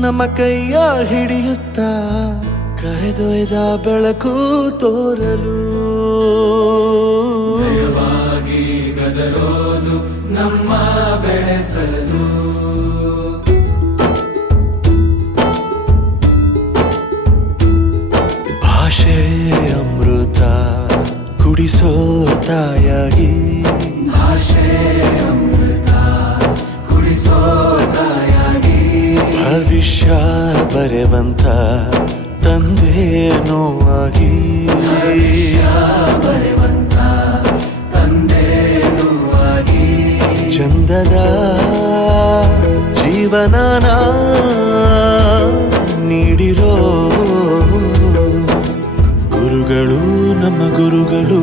ನಮ್ಮ ಕೈಯ ಹಿಡಿಯುತ್ತ ಕರೆದೊಯ್ದ ಬೆಳಕು ತೋರಲು. ಗದರೋದು ನಮ್ಮ ಬೆಳೆಸಲು. ಭಾಷೆ ಅಮೃತ ಕುಡಿಸೋ ತಾಯಾಗಿ. ಭಾಷೆ ಅಮೃತ ಭವಿಷ್ಯ ಬರೆವಂತ ತಂದೆ ಆಗಿ. ಚಂದದ ಜೀವನನ ನೀಡಿರೋ ಗುರುಗಳು ನಮ್ಮ ಗುರುಗಳು.